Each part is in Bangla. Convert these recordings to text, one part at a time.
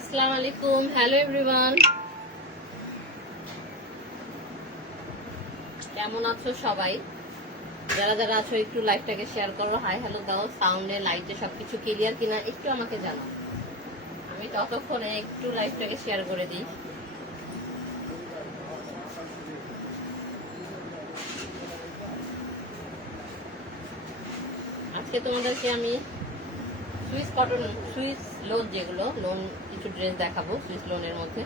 আসসালামু আলাইকুম, হ্যালো এভরিওয়ান, কেমন আছো সবাই? যারা যারা আছো একটু লাইভটাকে শেয়ার করো, হাই হ্যালো দাও, সাউন্ডে লাইটে সবকিছু ক্লিয়ার কিনা একটু আমাকে জানাও। আমি ততক্ষণে একটু লাইভটাকে শেয়ার করে দিই। আজকে তোমাদেরকে আমি সুইস কটন, সুইস লোন, যেগুলো লোন কিছু ড্রেস দেখাবো সুইস লোনের মধ্যে।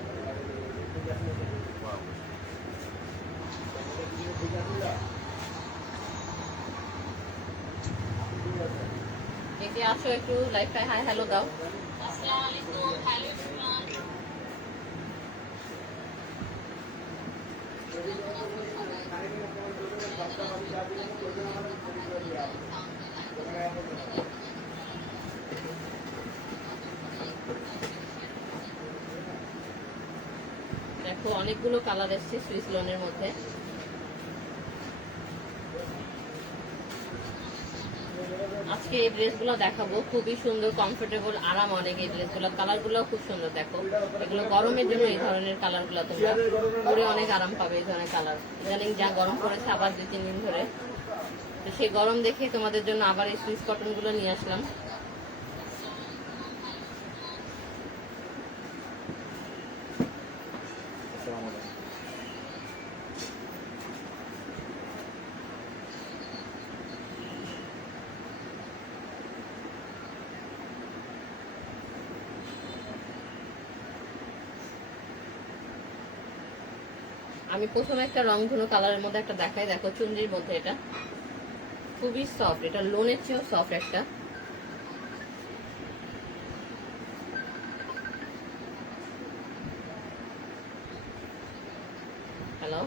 কে আছো একটু লাইভটায় হাই হ্যালো দাও। আসসালামু আলাইকুম, হ্যালো এভরিওয়ান। দেখো অনেকগুলো কালার এসছে সুইস লোনের মধ্যে। আজকে এই ড্রেসগুলো দেখাবো, খুবই সুন্দর, কমফোর্টেবল, আরাম অনেক। এই ড্রেসগুলো কালারগুলো খুব সুন্দর। দেখো এগুলো গরমের জন্য এই ধরনের কালারগুলো তোমরা পরে অনেক আরাম পাবে। এই ধরনের কালার ইদানিং যা গরম পড়েছে আবার 2-3 দিন ধরে, তো সেই গরম দেখে তোমাদের জন্য আবার এই সুইস কটনগুলো নিয়ে আসলাম। আমি প্রথমে একটা রংধনু কালারের মধ্যে একটা দেখাই। দেখো চুনরির মধ্যে, এটা খুবই সফট, এটা লোনের চেয়েও সফট একটা। হ্যালো,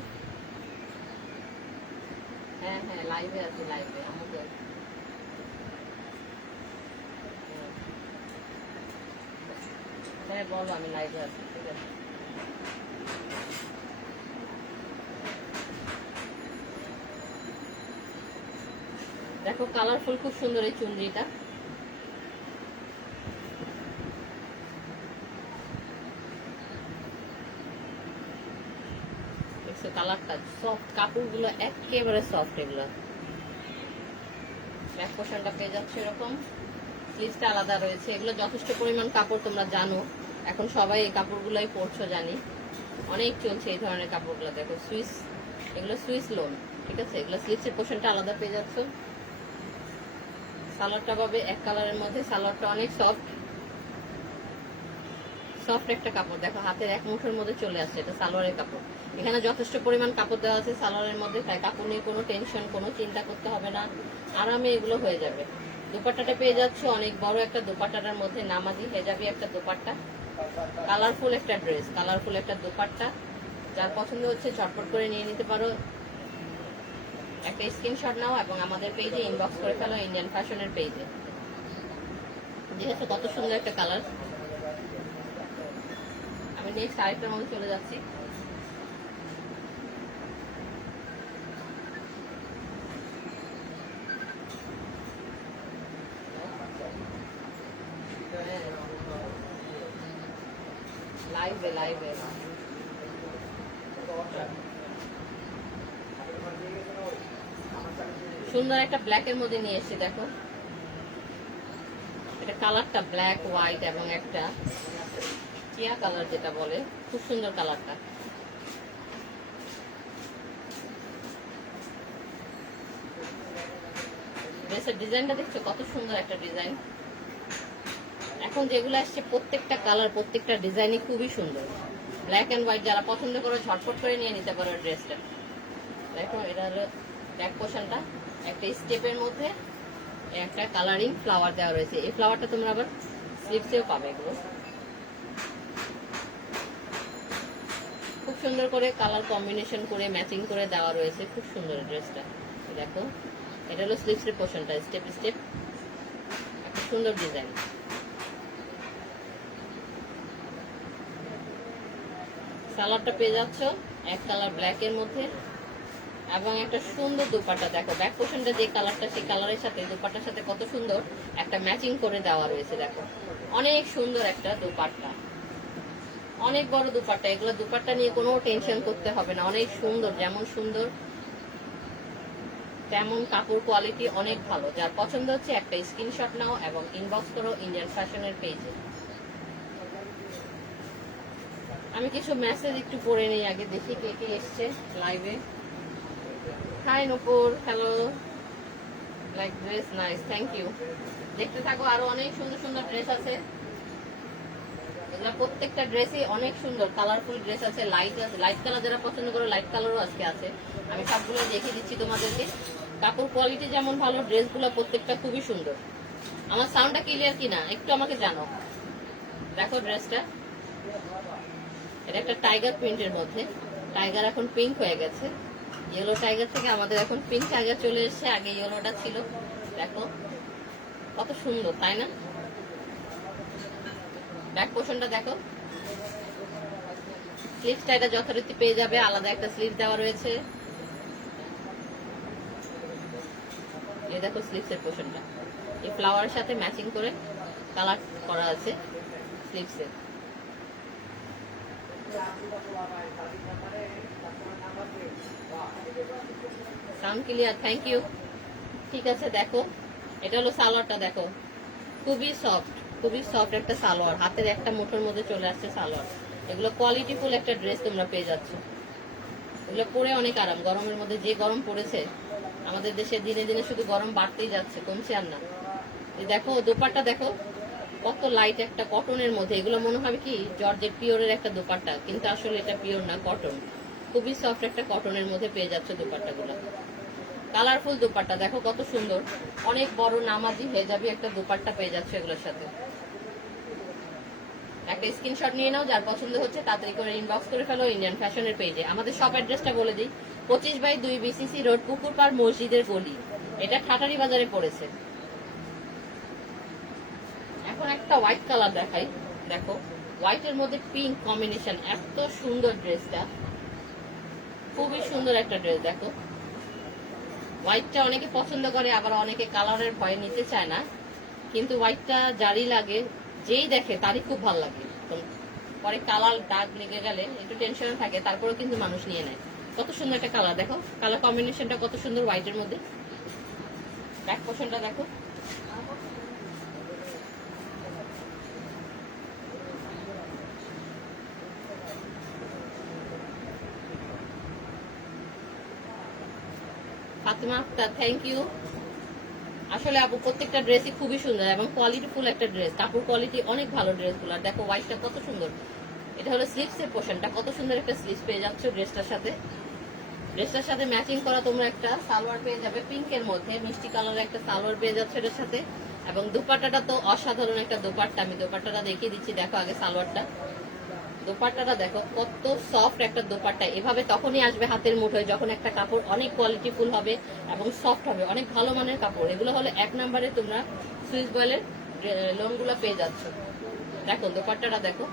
হ্যাঁ হ্যাঁ লাইভে আছি, লাইভে আমাদের। হ্যাঁ বলো, আমি লাইভে আছি, ঠিক আছে। দেখো কালারফুল, খুব সুন্দর এই চুনরিটা। দেখছো কালারটা সফট, কাপড়গুলো একেবারে সফট। এগুলো ব্যাক পোর্শনটা পেয়ে যাচ্ছে এরকম, স্লিভসটা আলাদা রয়েছে। এগুলো যথেষ্ট পরিমাণ কাপড়, তোমরা জানো এখন সবাই এই কাপড়গুলোই পরছো, জানি অনেক চলছে এই ধরনের কাপড়গুলো। দেখো সুইস, এগুলো সুইস লোন, ঠিক আছে। এগুলো স্লিভসের পোর্শনটা আলাদা পেয়ে যাচ্ছ। সালোয়ারটা পাবে এক কালারের মধ্যে, সালোয়ারটা অনেক সফট, সফট একটা কাপড়। দেখো হাতের এক মুঠোর মধ্যে চলে আসছে, এটা সালোয়ারের কাপড়। এখানে যথেষ্ট পরিমাণ কাপড় দেওয়া আছে সালোয়ারের মধ্যে, তাই কাপড় নিয়ে কোনো টেনশন, কোনো চিন্তা করতে হবে না, আরামে এগুলো হয়ে যাবে। দোপাট্টাটা পেয়ে যাচ্ছে অনেক বড় একটা দোপাট্টাটার মধ্যে, নামাজি হেজাবি একটা দোপাট্টা, কালারফুল একটা ড্রেস, কালারফুল একটা দোপাট্টা। যার পছন্দ হচ্ছে ঝটপট করে নিয়ে নিতে পারো, একটা স্ক্রিনশট নাও এবং আমাদের পেজে ইনবক্স করে ফেলো, ইন্ডিয়ান ফ্যাশনের পেজে। দেখেছো কত সুন্দর একটা কালার। আমি নেক্সট আরেকটার মধ্যে চলে যাচ্ছি। লাইভে লাইভে সুন্দর একটা ব্ল্যাক এর মধ্যে নিয়ে এসেছি। দেখো এটা কালারটা ব্ল্যাক, হোয়াইট এবং একটা টিয়া কালার যেটা বলে, খুব সুন্দর কালারটা। ড্রেসের ডিজাইনটা দেখছো কত সুন্দর একটা ডিজাইন। এখন যেগুলো আসছে প্রত্যেকটা কালার, প্রত্যেকটা ডিজাইনই খুবই সুন্দর। ব্ল্যাক এন্ড হোয়াইট যারা পছন্দ করো ঝটপট করে নিয়ে নিতে পারো ড্রেসটা। দেখো এটা হলো ব্যাক পোর্শনটা, একটা স্টেপের মধ্যে একটা কালারিং ফ্লাওয়ার দেওয়া রয়েছে। এই ফ্লাওয়ারটা তোমরা আবার স্লিভসেও পাবে। এগুলো খুব সুন্দর করে কালার কম্বিনেশন করে ম্যাচিং করে দেওয়া রয়েছে, খুব সুন্দর ড্রেসটা। দেখো এটা হলো স্লিভসের পোর্শনটা, স্টেপ স্টেপ একটা সুন্দর ডিজাইন। সালোয়ারটা পেয়ে যাচ্ছ এক কালার ব্ল্যাক এর মধ্যে এবং একটা সুন্দর দোপাট্টা। দেখো ব্যাক পোর্শনটা যে কালারটা, সেই কালারের সাথে দোপাট্টার সাথে কত সুন্দর একটা ম্যাচিং করে দেওয়া রয়েছে। দেখো অনেক সুন্দর একটা দোপাট্টা, অনেক বড় দুপাট্টা, এগুলো দুপাট্টা নিয়ে কোনো টেনশন করতে হবে না, অনেক সুন্দর, যেমন সুন্দর তেমন কাপড় কোয়ালিটি অনেক ভালো। যার পছন্দ হচ্ছে একটা স্ক্রিনশট নাও এবং ইনবক্স করো ইন্ডিয়ান ফ্যাশনের পেজে। আমি কিছু মেসেজ একটু পড়ে নিই আগে, দেখি কে কে এসছে লাইভে। Hi Nupur, hello, like dress nice, thank you. দেখতে থাকো, আরো অনেক সুন্দর সুন্দর ড্রেস আছে। এগুলো প্রত্যেকটা ড্রেসই অনেক সুন্দর, কালারফুল ড্রেস আছে, লাইট কালার যারা পছন্দ করো লাইট কালারও আজকে আছে। আমি সবগুলো দেখিয়ে দিচ্ছি তোমাদেরকে। কাপড় কোয়ালিটি যেমন ভালো, ড্রেসগুলো প্রত্যেকটা খুবই সুন্দর। আমার সাউন্ডটা ক্লিয়ার কিনা একটু আমাকে জানো। দেখো ড্রেসটা, এটা একটা টাইগার প্রিন্টের মধ্যে, টাইগার এখন পিঙ্ক হয়ে গেছে, ইয়েলো টাইগার থেকে আমাদের এখন পিঙ্ক টাইগার চলে এসেছে, আগে ইয়েলোটা ছিল। দেখো কত সুন্দর, তাই না? ব্যাক পোর্শনটা দেখো, স্লিভসটা এটা যথারীতি পেয়ে যাবে, আলাদা একটা স্লিভ দেওয়া রয়েছে। এই দেখো স্লিভসের পোর্শনটা, এই ফ্লাওয়ারের সাথে ম্যাচিং করে কালার করা আছে স্লিভসে। Sound clear, thank you. ঠিক আছে, দেখো এটা হলো সালোয়ারটা, দেখো খুবই সফট, খুবই সফট একটা সালোয়ার, হাতের একটা মুঠোর মধ্যে চলে আসছে সালোয়ার। এগুলো কোয়ালিটিফুল একটা ড্রেস তোমরা পেয়ে যাচ্ছ। এগুলো পরে অনেক আরাম, গরমের মধ্যে যে গরম পড়েছে আমাদের দেশে, দিনে দিনে শুধু গরম বাড়তেই যাচ্ছে, কমছে আর না। দেখো দোপাট্টা দেখো কত লাইট, একটা কটনের মধ্যে, এগুলো মনে হবে কি জর্জেট পিওরের একটা দোপাট্টা, কিন্তু আসলে এটা পিওর না, কটন। খুবই সফট একটা কটনের মধ্যে পেয়ে যাচ্ছে দোপাট্টাগুলো। কালারফুল দোপাট্টা দেখো কত সুন্দর, অনেক বড় নামাজি হয়ে যাবে একটা দোপাট্টা পেয়ে যাচ্ছে এগুলোর সাথে। একটা স্ক্রিনশট নিয়ে নাও, যার পছন্দ হচ্ছে তাড়াতাড়ি করে ইনবক্স করে ফেলো ইন্ডিয়ান ফ্যাশনের পেজে। আমাদের শপ অ্যাড্রেসটা বলে দিই, 25/2 বিসিসি রোড, পুকুরপাড় মসজিদের গলি, এটা ঠাটারি বাজারে পড়েছে। এখন একটা হোয়াইট কালার দেখাই, দেখো হোয়াইটের মধ্যে পিঙ্ক কম্বিনেশন, এত সুন্দর ড্রেসটা, খুবই সুন্দর একটা ড্রেস। দেখো হোয়াইটটা অনেকে পছন্দ করে, আবার অনেকে কালারের ভয়ে নিতে চায় না, কিন্তু হোয়াইটটা যারই লাগে, যেই দেখে তারই খুব ভালো লাগে। পরে কালার দাগ লেগে গেলে একটু টেনশনে থাকে, তারপরেও কিন্তু মানুষ নিয়ে নেয়। কত সুন্দর একটা কালার, দেখো কালার কম্বিনেশনটা কত সুন্দর হোয়াইটের মধ্যে। ব্যাক পোর্শনটা দেখো, ফাতেমা আক্তার, থ্যাংক ইউ। আসলে আপু প্রত্যেকটা ড্রেসই খুবই সুন্দর এবং কোয়ালিটিফুল একটা ড্রেস, কাপড় কোয়ালিটি অনেক ভালো ড্রেসগুলো। দেখো হোয়াইটটা কত সুন্দর, এটা হলো স্লিভসের পোর্শনটা, কত সুন্দর একটা স্লিভস পেয়ে যাচ্ছ ড্রেসটার সাথে। ড্রেসটার সাথে ম্যাচিং করা তোমরা একটা সালোয়ার পেয়ে যাবে পিঙ্কের মধ্যে, মিষ্টি কালারের একটা সালোয়ার পেয়ে যাচ্ছে এটার সাথে। এবং দুপাট্টাটা তো অসাধারণ একটা দুপাট্টা, আমি দুপাট্টাটা দেখিয়ে দিচ্ছি। দেখো আগে সালোয়ারটা, দোপাট্টাটা দেখো কত সফট একটা দোপাট্টা। এভাবে তখনই আসবে হাতের মুঠোয় যখন একটা কাপড় অনেক কোয়ালিটিফুল হবে এবং সফট হবে, অনেক ভালো মানের কাপড়। এগুলো হলো 1 নম্বরে তোমরা সুইস বয়েলের লোনগুলো পেয়ে যাচ্ছ। দেখো দোপাট্টাটা দেখো,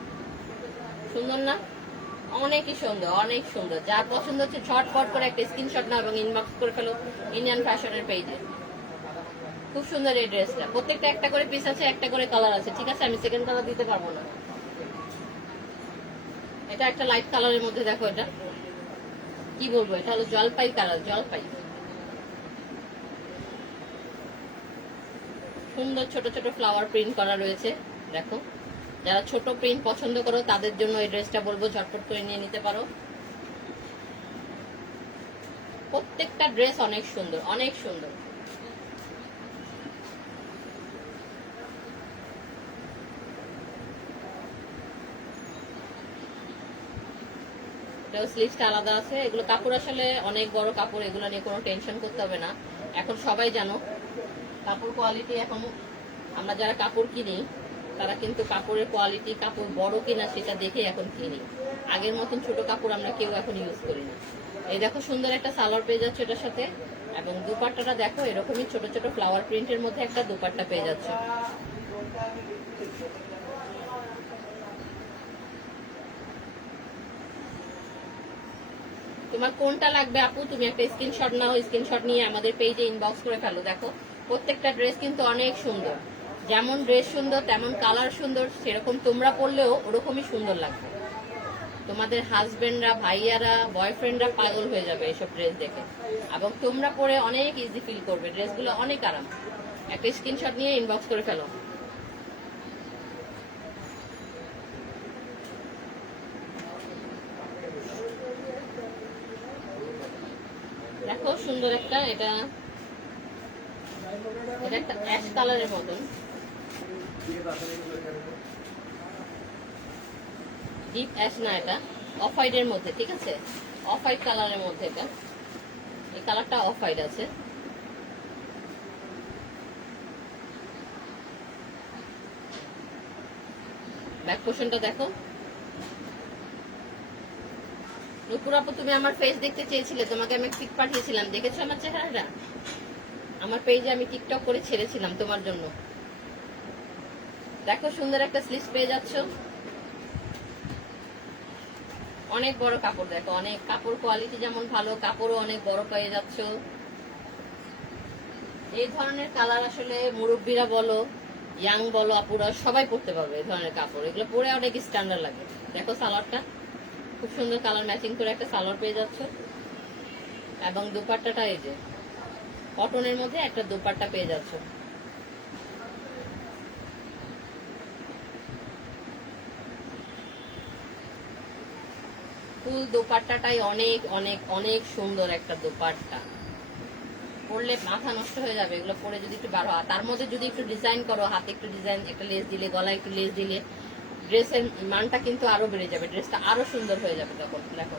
সুন্দর না? অনেকই সুন্দর, অনেক সুন্দর। যার পছন্দ হচ্ছে ঝটপট করে একটা স্ক্রিনশট নাও এবং ইনবক্স করে ফেলো ইন্ডিয়ান ফ্যাশনের পেজে। খুব সুন্দর এই ড্রেসটা, প্রত্যেকটা একটা করে পিস আছে, একটা করে কালার আছে, ঠিক আছে? আমি সেকেন্ড কালার দিতে পারবো না। এটা একটা লাইট কালারের মধ্যে, দেখো এটা কি বলবো, এটা হলো জলপাই কালার, জলপাই। সুন্দর ছোট ছোট ফ্লাওয়ার প্রিন্ট করা রয়েছে। দেখো যারা ছোট প্রিন্ট পছন্দ করো তাদের জন্য এই ড্রেসটা বলবো ঝটপট করে নিয়ে নিতে পারো। প্রত্যেকটা ড্রেস অনেক সুন্দর, অনেক সুন্দর। স্লিভসটা আলাদা আছে। এগুলো কাপড় আসলে অনেক বড় কাপড়, এগুলো নিয়ে কোনো টেনশন করতে হবে না। এখন সবাই জানো কাপড় কোয়ালিটি, এখন আমরা যারা কাপড় কিনি তারা কিন্তু কাপড়ের কোয়ালিটি, কাপড় বড় কিনা সেটা দেখে এখন কিনি। আগের মতন ছোট কাপড় আমরা কেউ এখন ইউজ করি না। এই দেখো সুন্দর একটা সালোয়ার পেয়ে যাচ্ছে এটার সাথে, এবং দুপাট্টাটা দেখো এরকমই ছোট ছোট ফ্লাওয়ার প্রিন্টের মধ্যে একটা দুপাট্টা পেয়ে যাচ্ছে। তোমার কোনটা লাগবে আপু, তুমি একটা স্ক্রিনশট নাও, স্ক্রিনশট নিয়ে আমাদের পেজে ইনবক্স করে ফেলো। দেখো প্রত্যেকটা ড্রেস কিন্তু অনেক সুন্দর, যেমন ড্রেস সুন্দর তেমন কালার সুন্দর, সেরকম তোমরা পরলেও ওরকমই সুন্দর লাগবে। তোমাদের হাজবেন্ডরা, ভাইয়ারা, বয়ফ্রেন্ডরা পাগল হয়ে যাবে এসব ড্রেস দেখে, এবং তোমরা পরে অনেক ইজি ফিল করবে। ড্রেসগুলো অনেক আরাম। একটা স্ক্রিনশট নিয়ে ইনবক্স করে ফেলো। দেখো সুন্দর একটা, এটা একটা অ্যাশ কালারের মতন, ডিপ অ্যাশ না, এটা অফ হোয়াইটের মধ্যে, ঠিক আছে, অফ হোয়াইট কালারের মধ্যে। এটা এই কালারটা অফ হোয়াইট আছে। ব্যাক পোর্শনটা দেখো। নুপুর আপু, তুমি আমার ফেস দেখতে চেয়েছিলে, তোমাকে আমি পিক পাঠিয়েছিলাম, দেখেছো আমার চেহারাটা? আমার পেজে আমি টিকটক করে ছেড়েছিলাম তোমার জন্য। দেখো সুন্দর একটা স্লিভস পেয়ে যাচ্ছ। অনেক বড় কাপড়, দেখো অনেক কাপড় কোয়ালিটি যেমন ভালো, কাপড়ও অনেক বড় পেয়ে যাচ্ছ। এই ধরনের কালার আসলে মুরব্বীরা বলো, ইয়াং বলো, আপুরা সবাই পরতে পারবে এই ধরনের কাপড়। এগুলো পরে অনেক স্ট্যান্ডার্ড লাগে। দেখো সালোয়ারটা খুব সুন্দর, কালার ম্যাচিং করে একটা সালোয়ার পেয়ে যাচ্ছ, এবং দুপাট্টাটা এই যে কটনের মধ্যে একটা দুপাট্টা পেয়ে যাচ্ছ। ফুল দোপাট্টাটাই অনেক অনেক অনেক সুন্দর একটা দোপাট্টা। পরলে মাথা নষ্ট হয়ে যাবে এগুলো পরে যদি একটু বার হয়। তার মধ্যে যদি একটু ডিজাইন করো, হাতে একটু ডিজাইন, একটা লেস দিলে, গলায় একটু লেস দিলে, ড্রেসের মানটা কিন্তু আরো বেড়ে যাবে, ড্রেসটা আরো সুন্দর হয়ে যাবে তখন। দেখো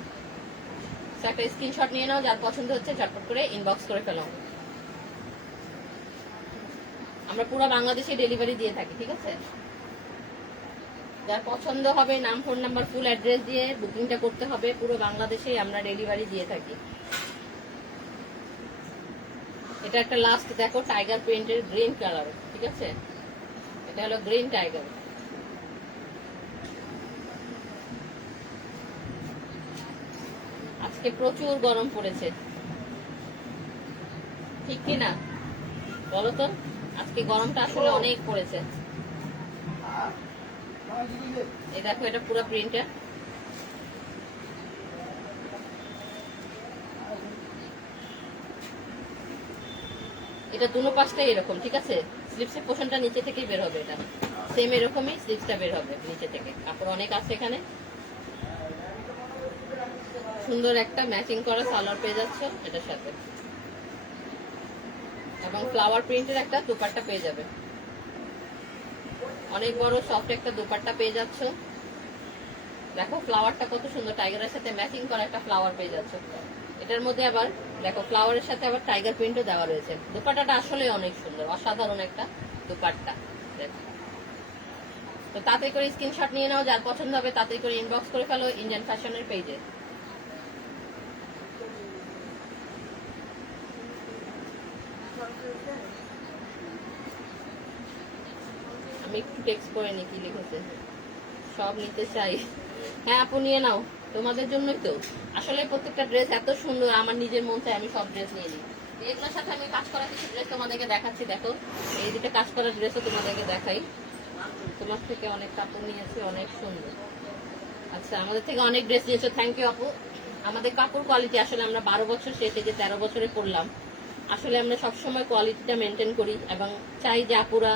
একটা স্ক্রিনশট নিয়ে নাও, যার পছন্দ হচ্ছে ঝটপট করে ইনবক্স করে ফেলো। আমরা পুরো বাংলাদেশে ডেলিভারি দিয়ে থাকি, ঠিক আছে? যার পছন্দ হবে নাম, ফোন নাম্বার, ফুল অ্যাড্রেস দিয়ে বুকিংটা করতে হবে। পুরো বাংলাদেশে আমরা ডেলিভারি দিয়ে থাকি। এটা একটা লাস্ট দেখো, টাইগার প্রিন্টের গ্রিন কালার, ঠিক আছে? এটা হলো গ্রিন টাইগার। আজকে প্রচুর গরম পড়েছে, ঠিক কি না বলো তো? আজকে গরমটা আসলে অনেক পড়েছে। এই দেখো এটা পুরো প্রিন্টটা, এটা দুনো পাশটাই এরকম, ঠিক আছে? স্লিপসের পোর্শনটা নিচে থেকেই বের হবে, এটা সেম এরকমই স্লিপসটা বের হবে নিচে থেকে। কাপড় অনেক আছে এখানে। সুন্দর একটা ম্যাচিং করা সালোয়ার পেয়ে যাচ্ছ এটার সাথে, এবং ফ্লাওয়ার প্রিন্টের একটা দুপাট্টা পেয়ে যাবে। অনেক বড় সফট একটা দুপাট্টা পেয়ে যাচ্ছ। দেখো ফ্লাওয়ারটা কত সুন্দর, টাইগারের সাথে ম্যাচিং করা একটা ফ্লাওয়ার পেয়ে যাচ্ছ। এটার মধ্যে আবার দেখো ফ্লাওয়ারের সাথে আবার টাইগার প্রিন্টও দেওয়া রয়েছে। দুপাট্টাটা আসলে অনেক সুন্দর, অসাধারণ একটা দুপাট্টা। তো তাড়াতাড়ি করে স্ক্রিনশট নিয়ে নাও, যার পছন্দ হবে তাড়াতাড়ি করে ইনবক্স করে ফেলো ইন্ডিয়ান ফ্যাশনের পেজে। আমি একটু টেক্সট করে নি কি লিখেছে, সব নিতে চাই। হ্যাঁ আপু নিয়ে নাও, তোমাদের জন্যই তো। আসলে প্রত্যেকটা ড্রেস এত সুন্দর, আমার নিজের মন চাই আমি সব ড্রেস নিয়ে নিই। এগুলোর সাথে আমি কাজ করা কিছু ড্রেস তোমাদেরকে দেখাচ্ছি। দেখো এই দুটো কাজ করা ড্রেসও তোমাদেরকে দেখাই। তোমার থেকে অনেক কাপড় নিয়েছি, অনেক সুন্দর। আচ্ছা আমাদের থেকে অনেক ড্রেস নিয়েছো, থ্যাংক ইউ আপু। আমাদের কাপড় কোয়ালিটি আসলে আমরা 12 বছর শেষে যে 13 বছরে করলাম, আসলে আমরা সবসময় কোয়ালিটিটা মেনটেন করি, এবং চাই যে আপুরা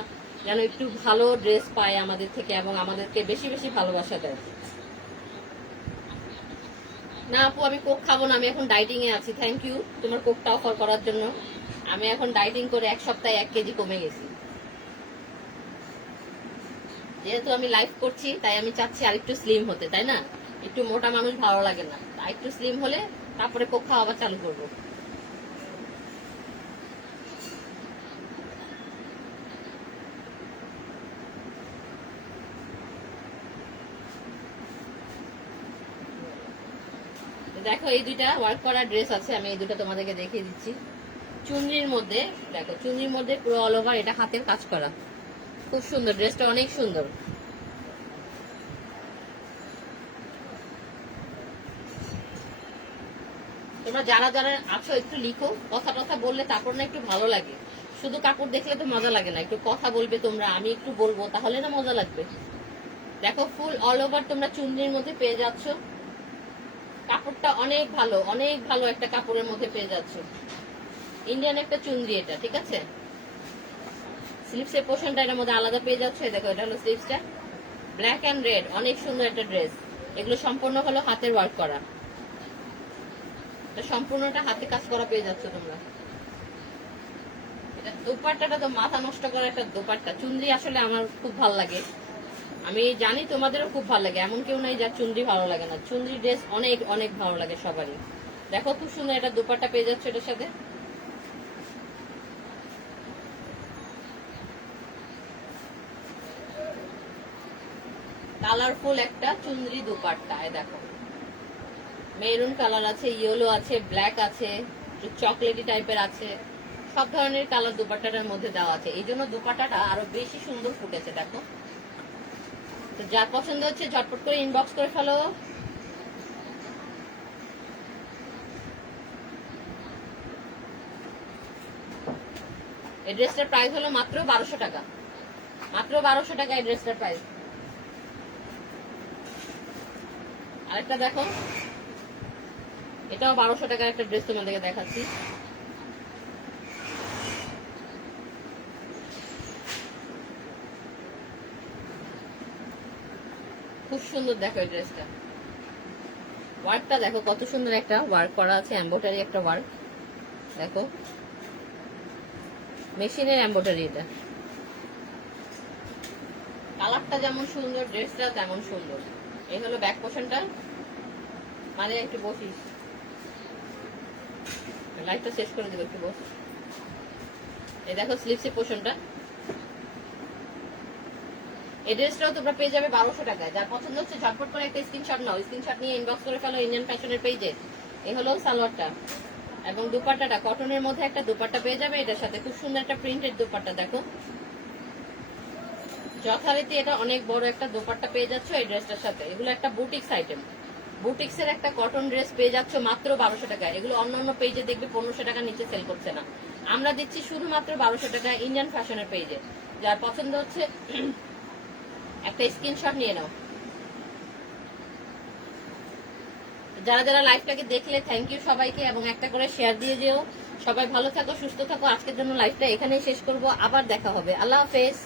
যেন একটু ভালো ড্রেস পায় আমাদের থেকে, এবং আমাদেরকে বেশি বেশি ভালোবাসা দেয়। না আপু আমি কোক খাবো না, আমি এখন ডাইটিং এ আছি। থ্যাংক ইউ তোমার কোকটা অফার করার জন্য। আমি এখন ডাইটিং করে 1 সপ্তাহে 1 কেজি কমে গেছি। যেহেতু আমি লাইভ করছি তাই আমি চাচ্ছি আর একটু স্লিম হতে, তাই না? একটু মোটা মানুষ ভালো লাগে না, তাই একটু স্লিম হলে তারপরে কোক খাওয়া আবার চালু করবো। দেখো এই দুইটা ওয়ার্ক করা ড্রেস আছে, আমি এই দুটো তোমাদেরকে দেখিয়ে দিচ্ছি। চুনরির মধ্যে দেখো, চুনরির মধ্যে পুরো অল ওভার এটা হাতের কাজ করা, খুব সুন্দর। ড্রেসটা অনেক সুন্দর। তোমরা যারা যারা আছো একটু লিখো, কথা টথা বললে তারপর না একটু ভালো লাগে। শুধু কাপড় দেখলে তো মজা লাগে না, একটু কথা বলবে তোমরা, আমি একটু বলবো, তাহলে না মজা লাগবে। দেখো ফুল অল ওভার তোমরা চুনরির মধ্যে পেয়ে যাচ্ছ, কাপড়টা অনেক ভালো একটা কাপড়ের মধ্যে পেয়ে যাচ্ছ। ইন্ডিয়ান একটা চুনরি এটা, ঠিক আছে। স্লিভসের পোর্শনটা এটার মধ্যে আলাদা পেয়ে যাচ্ছে। দেখো এটা হলো স্লিভসটা, ব্ল্যাক এন্ড রেড, অনেক সুন্দর একটা ড্রেস। এগুলো সম্পূর্ণ হলো হাতের ওয়ার্ক করা, এটা সম্পূর্ণটা হাতে কাজ করা পেয়ে যাচ্ছ তোমরা। এটা দোপাট্টাটা তো মাথা নষ্ট করা একটা দোপাট্টা। চুনরি আসলে আমার খুব ভালো লাগে, আমি জানি তোমাদেরও খুব ভালো লাগে, এমন কেউ নাই যার চুনরি ভালো লাগে না। চুনরি ড্রেস অনেক অনেক ভালো লাগে সবারই। দেখো খুব সুন্দর একটা দোপাট্টা পেয়ে যাচ্ছে এটার সাথে। কালারফুল একটা চুনরি দোপাট্টা, দেখো মেরুন কালার আছে, ইয়েলো আছে, ব্ল্যাক আছে, চকলেটি টাইপের আছে, সব ধরনের কালার দোপাট্টাটার মধ্যে দেওয়া আছে। এই জন্য দোপাট্টাটা আরো বেশি সুন্দর ফুটেছে। দেখো, তো যার পছন্দ হচ্ছে ঝটপট করে ইনবক্স করে ফেলো। এই ড্রেসটার প্রাইস হলো মাত্র 1200 টাকা, মাত্র 1200 টাকা এই ড্রেসটার প্রাইস। আরেকটা দেখো, এটাও 1200 টাকার একটা ড্রেস তোমাদেরকে দেখাচ্ছি। খুব সুন্দর দেখো এই ড্রেসটা, ওয়ার্কটা দেখো কত সুন্দর একটা ওয়ার্ক করা আছে, এমব্রয়ডারি একটা ওয়ার্ক। দেখো মেশিনের এমব্রয়ডারি, এটা কালারটা যেমন সুন্দর, ড্রেসটা তেমন সুন্দর। এই হলো ব্যাক পোর্শনটা, মানে একটু বসিস, লাইটটা শেষ করে দেবো, একটু বস। এই দেখো স্লিভসের পোর্শনটা। এই ড্রেসটাও তোমরা পেয়ে যাবে 1200 টাকায়। যার পছন্দ হচ্ছে ঝটপট করে একটা স্ক্রিনশট নাও, স্ক্রিনশট নিয়ে ইনবক্স করে ফেলো ইন্ডিয়ান ফ্যাশনের পেজে। এই হলো সালোয়ারটা, এবং দুপাট্টাটা কটনের মধ্যে একটা দুপাট্টা পেয়ে যাবে এটার সাথে। খুব সুন্দর একটা প্রিন্টেড দুপাট্টা, দেখো যথারীতি এটা অনেক বড় একটা দোপাট্টা পেয়ে যাচ্ছ এই ড্রেসটার সাথে। এগুলো একটা বুটিক্স আইটেম, বুটিক্সের একটা কটন ড্রেস পেয়ে যাচ্ছ মাত্র 1200 টাকায়। এগুলো অন্যান্য পেজে দেখবে 1500 টাকা নিচে সেল করছে না, আমরা দিচ্ছি শুধুমাত্র 1200 টাকা ইন্ডিয়ান ফ্যাশনের পেজে। যার পছন্দ হচ্ছে একটা স্ক্রিনশট নিয়ে নাও। যারা যারা লাইভটাকে দেখলে থ্যাংক ইউ সবাইকে, এবং একটা করে শেয়ার দিয়ে যেও। সবাই ভালো থাকো, সুস্থ থাকো। আজকের জন্য লাইভটা এখানেই শেষ করব, আবার দেখা হবে। আল্লাহ হাফেজ।